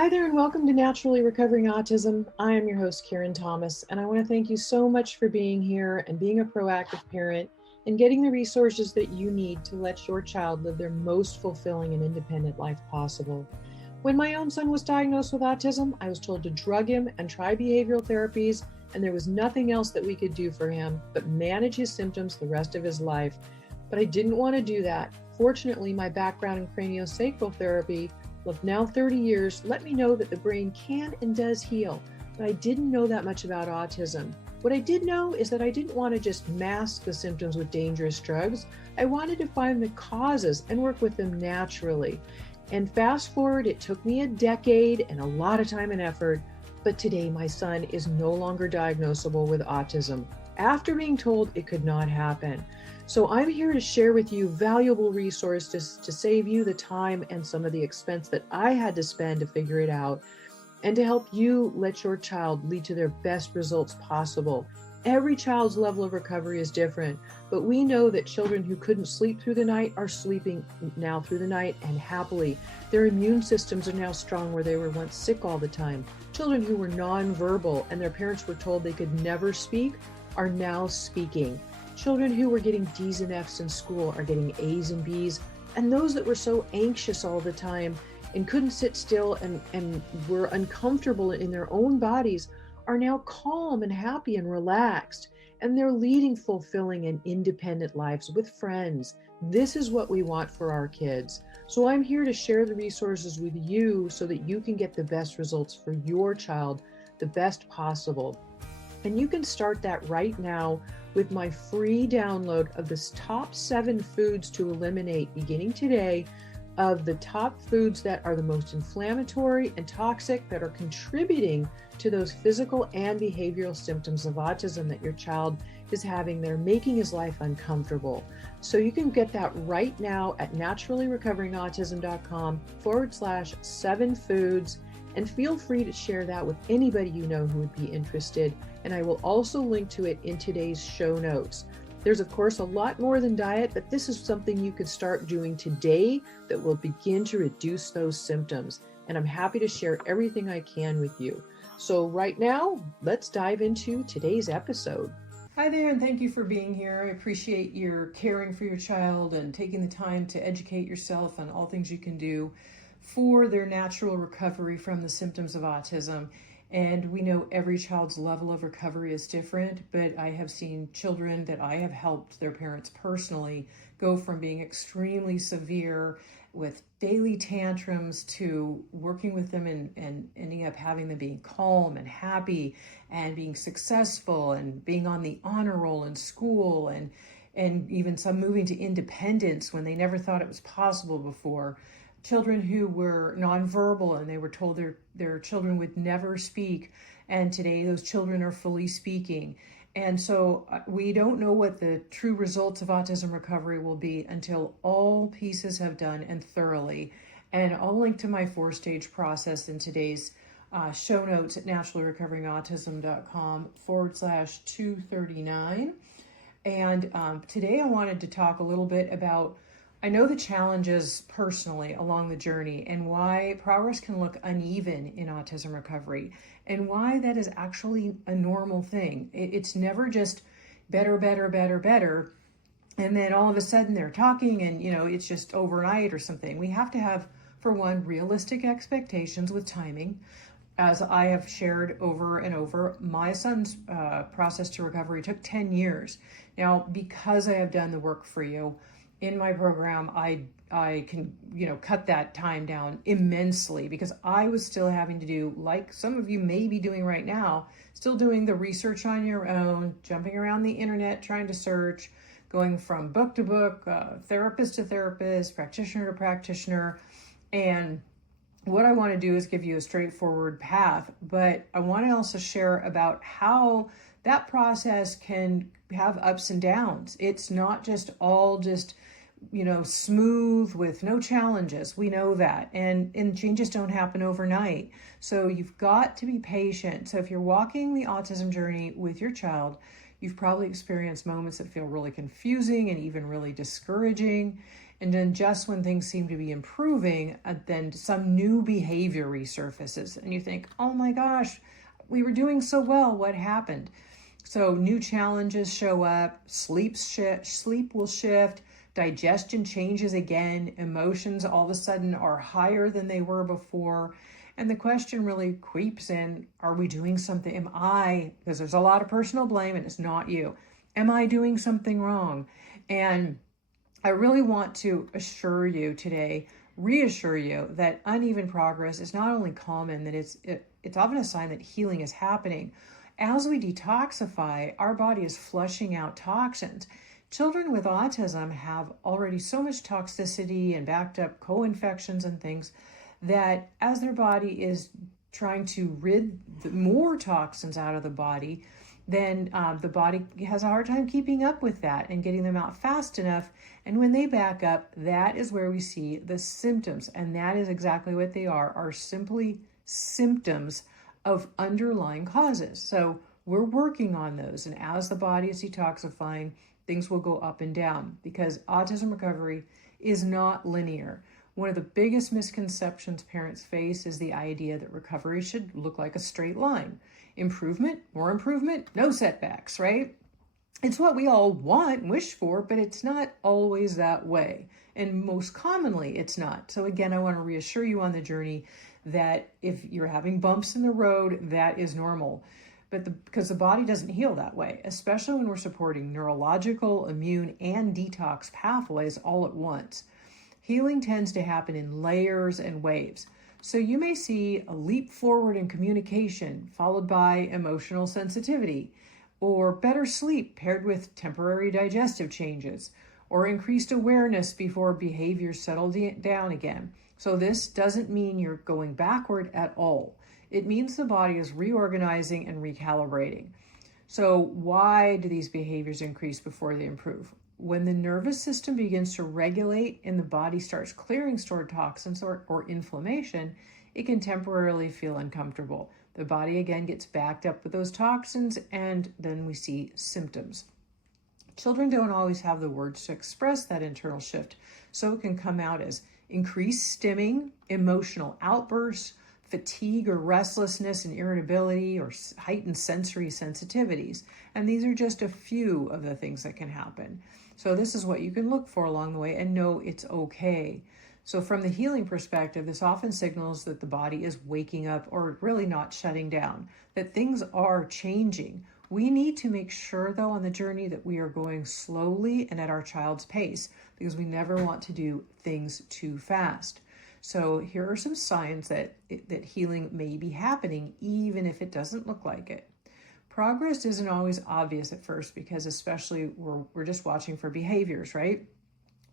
Hi there, and welcome to Naturally Recovering Autism. I am your host, Karen Thomas, and I want to thank you so much for being here and being a proactive parent and getting the resources that you need to let your child live their most fulfilling and independent life possible. When my own son was diagnosed with autism, I was told to drug him and try behavioral therapies, and there was nothing else that we could do for him but manage his symptoms the rest of his life. But I didn't want to do that. Fortunately, my background in craniosacral therapy of now 30 years let me know that the brain can and does heal, but I didn't know that much about autism. What I did know is that I didn't want to just mask the symptoms with dangerous drugs. I wanted to find the causes and work with them naturally. And fast forward, it took me a decade and a lot of time and effort, but today my son is no longer diagnosable with autism after being told it could not happen. So I'm here to share with you valuable resources to save you the time and some of the expense that I had to spend to figure it out, and to help you let your child lead to their best results possible. Every child's level of recovery is different, but we know that children who couldn't sleep through the night are sleeping now through the night and happily. Their immune systems are now strong where they were once sick all the time. Children who were nonverbal and their parents were told they could never speak are now speaking. Children who were getting D's and F's in school are getting A's and B's. And those that were so anxious all the time and couldn't sit still and were uncomfortable in their own bodies are now calm and happy and relaxed. And they're leading fulfilling and independent lives with friends. This is what we want for our kids. So I'm here to share the resources with you so that you can get the best results for your child, the best possible. And you can start that right now with my free download of the top 7 foods to eliminate beginning today, of the top foods that are the most inflammatory and toxic that are contributing to those physical and behavioral symptoms of autism that your child is having. They're making his life uncomfortable. So you can get that right now at naturallyrecoveringautism.com/7 foods. And feel free to share that with anybody you know who would be interested. And I will also link to it in today's show notes. There's, of course, a lot more than diet, but this is something you could start doing today that will begin to reduce those symptoms. And I'm happy to share everything I can with you. So right now, let's dive into today's episode. Hi there, and thank you for being here. I appreciate your caring for your child and taking the time to educate yourself on all things you can do for their natural recovery from the symptoms of autism. And we know every child's level of recovery is different, but I have seen children that I have helped their parents personally go from being extremely severe with daily tantrums to working with them and ending up having them being calm and happy and being successful and being on the honor roll in school, and even some moving to independence when they never thought it was possible before. Children who were nonverbal and they were told their children would never speak, and today those children are fully speaking. And so we don't know what the true results of autism recovery will be until all pieces have done and thoroughly. And I'll link to my 4-stage process in today's show notes at naturallyrecoveringautism.com/239. And today I wanted to talk a little bit about, I know the challenges personally along the journey and why progress can look uneven in autism recovery, and why that is actually a normal thing. It's never just better, and then all of a sudden they're talking and it's just overnight or something. We have to have, for one, realistic expectations with timing. As I have shared over and over, my son's process to recovery took 10 years. Now, because I have done the work for you in my program, I can cut that time down immensely, because I was still having to do, like some of you may be doing right now, still doing the research on your own, jumping around the internet, trying to search, going from book to book, therapist to therapist, practitioner to practitioner. And what I want to do is give you a straightforward path, but I want to also share about how that process can have ups and downs. It's not just all smooth with no challenges. We know that. And changes don't happen overnight. So you've got to be patient. So if you're walking the autism journey with your child, you've probably experienced moments that feel really confusing and even really discouraging. And then just when things seem to be improving, then some new behavior resurfaces. And you think, oh my gosh, we were doing so well. What happened? So new challenges show up, sleep will shift, digestion changes again, emotions all of a sudden are higher than they were before. And the question really creeps in, are we doing something? Because there's a lot of personal blame and it's not you. Am I doing something wrong? And I really want to assure you today, reassure you that uneven progress is not only common, that it's often a sign that healing is happening. As we detoxify, our body is flushing out toxins. Children with autism have already so much toxicity and backed up co-infections and things that as their body is trying to rid more toxins out of the body, then the body has a hard time keeping up with that and getting them out fast enough. And when they back up, that is where we see the symptoms. And that is exactly what they are simply symptoms of underlying causes. So we're working on those. And as the body is detoxifying, things will go up and down because autism recovery is not linear. One of the biggest misconceptions parents face is the idea that recovery should look like a straight line. Improvement, more improvement, no setbacks, right? It's what we all want and wish for, but it's not always that way. And most commonly, it's not. So again, I want to reassure you on the journey that if you're having bumps in the road, that is normal. Because the body doesn't heal that way, especially when we're supporting neurological, immune, and detox pathways all at once. Healing tends to happen in layers and waves. So you may see a leap forward in communication followed by emotional sensitivity, or better sleep paired with temporary digestive changes, or increased awareness before behaviors settle down again. So this doesn't mean you're going backward at all. It means the body is reorganizing and recalibrating. So why do these behaviors increase before they improve? When the nervous system begins to regulate and the body starts clearing stored toxins or inflammation, it can temporarily feel uncomfortable. The body again gets backed up with those toxins, and then we see symptoms. Children don't always have the words to express that internal shift, so it can come out as increased stimming, emotional outbursts, fatigue or restlessness and irritability, or heightened sensory sensitivities. And these are just a few of the things that can happen. So this is what you can look for along the way and know it's okay. So from the healing perspective, this often signals that the body is waking up or really not shutting down, that things are changing. We need to make sure, though, on the journey that we are going slowly and at our child's pace, because we never want to do things too fast. So here are some signs that healing may be happening, even if it doesn't look like it. Progress isn't always obvious at first because especially we're just watching for behaviors, right?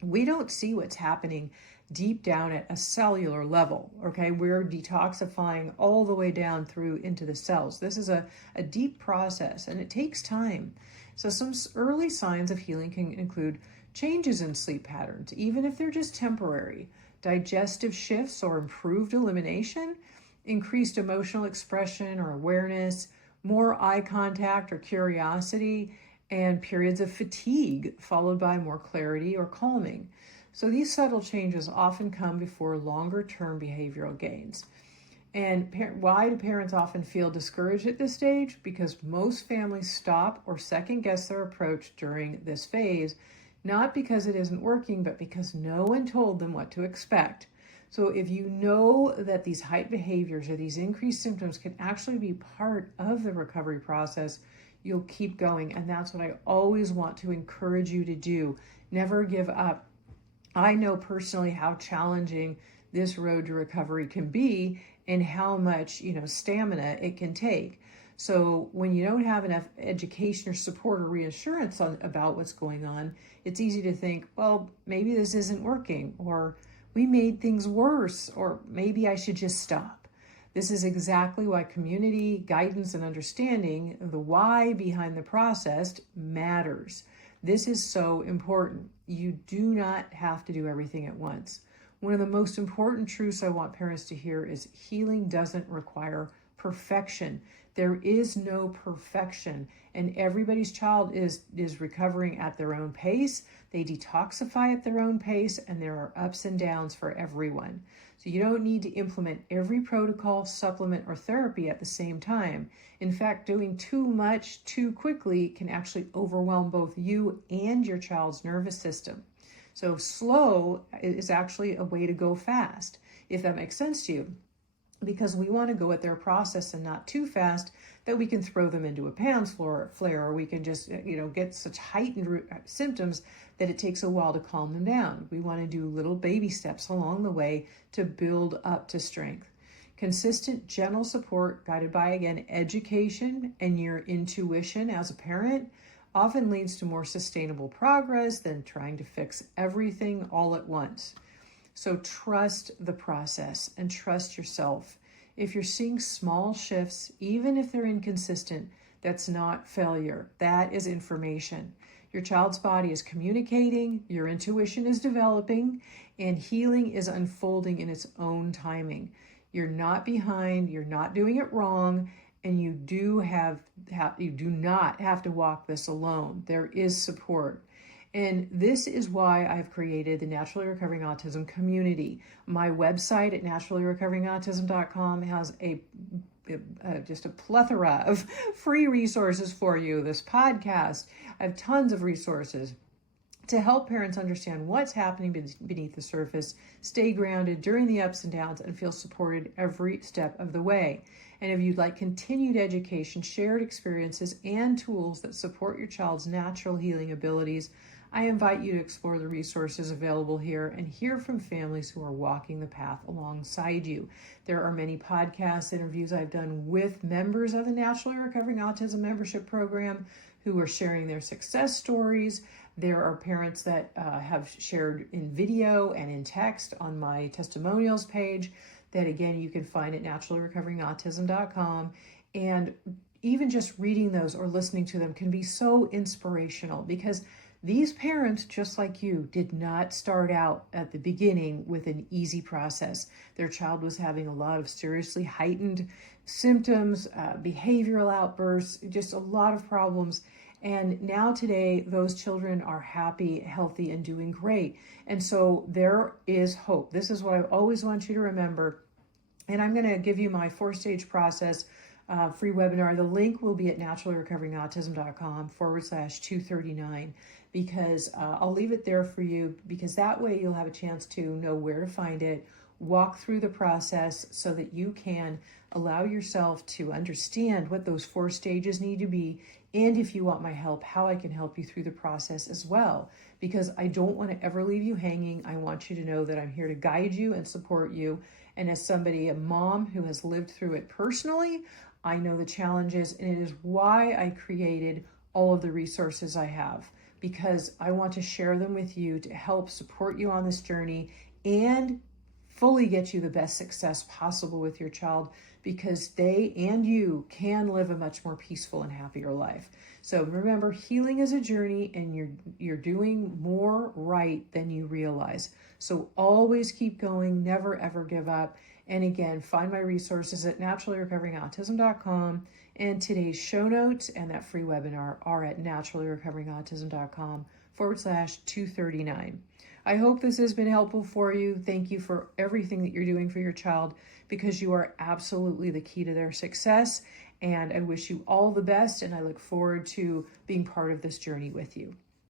We don't see what's happening deep down at a cellular level, okay? We're detoxifying all the way down through into the cells. This is a deep process and it takes time. So some early signs of healing can include changes in sleep patterns, even if they're just temporary, digestive shifts or improved elimination, increased emotional expression or awareness, more eye contact or curiosity, and periods of fatigue followed by more clarity or calming. So these subtle changes often come before longer-term behavioral gains. And why do parents often feel discouraged at this stage? Because most families stop or second-guess their approach during this phase, not because it isn't working, but because no one told them what to expect. So if you know that these heightened behaviors or these increased symptoms can actually be part of the recovery process, you'll keep going. And that's what I always want to encourage you to do. Never give up. I know personally how challenging this road to recovery can be and how much, stamina it can take. So when you don't have enough education or support or reassurance about what's going on, it's easy to think, well, maybe this isn't working, or we made things worse, or maybe I should just stop. This is exactly why community, guidance, and understanding the why behind the process matters. This is so important. You do not have to do everything at once. One of the most important truths I want parents to hear is healing doesn't require perfection. There is no perfection, and everybody's child is recovering at their own pace. They detoxify at their own pace, and there are ups and downs for everyone. So you don't need to implement every protocol, supplement, or therapy at the same time. In fact, doing too much too quickly can actually overwhelm both you and your child's nervous system. So slow is actually a way to go fast, if that makes sense to you, because we want to go at their process and not too fast that we can throw them into a pans flare, or we can just, get such heightened symptoms that it takes a while to calm them down. We want to do little baby steps along the way to build up to strength. Consistent, gentle support guided by, again, education and your intuition as a parent often leads to more sustainable progress than trying to fix everything all at once. So trust the process and trust yourself. If you're seeing small shifts, even if they're inconsistent, that's not failure. That is information. Your child's body is communicating, your intuition is developing, and healing is unfolding in its own timing. You're not behind, you're not doing it wrong, and you do not have to walk this alone. There is support. And this is why I've created the Naturally Recovering Autism community. My website at naturallyrecoveringautism.com has just a plethora of free resources for you. This podcast, I have tons of resources to help parents understand what's happening beneath the surface, stay grounded during the ups and downs, and feel supported every step of the way. And if you'd like continued education, shared experiences, and tools that support your child's natural healing abilities, I invite you to explore the resources available here and hear from families who are walking the path alongside you. There are many podcast interviews I've done with members of the Naturally Recovering Autism membership program who are sharing their success stories. There are parents that have shared in video and in text on my testimonials page that, again, you can find at naturallyrecoveringautism.com. And even just reading those or listening to them can be so inspirational, because these parents, just like you, did not start out at the beginning with an easy process. Their child was having a lot of seriously heightened symptoms, behavioral outbursts, just a lot of problems. And now today, those children are happy, healthy, and doing great. And so there is hope. This is what I always want you to remember. And I'm going to give you my 4-stage process free webinar. The link will be at naturallyrecoveringautism.com/239, because I'll leave it there for you, because that way you'll have a chance to know where to find it, walk through the process so that you can allow yourself to understand what those 4 stages need to be. And if you want my help, how I can help you through the process as well, because I don't want to ever leave you hanging. I want you to know that I'm here to guide you and support you. And as somebody, a mom who has lived through it personally, I know the challenges, and it is why I created all of the resources I have, because I want to share them with you to help support you on this journey and fully get you the best success possible with your child, because they and you can live a much more peaceful and happier life. So remember, healing is a journey, and you're doing more right than you realize. So always keep going, never ever give up. And again, find my resources at naturallyrecoveringautism.com, and today's show notes and that free webinar are at naturallyrecoveringautism.com/239. I hope this has been helpful for you. Thank you for everything that you're doing for your child, because you are absolutely the key to their success. And I wish you all the best, and I look forward to being part of this journey with you.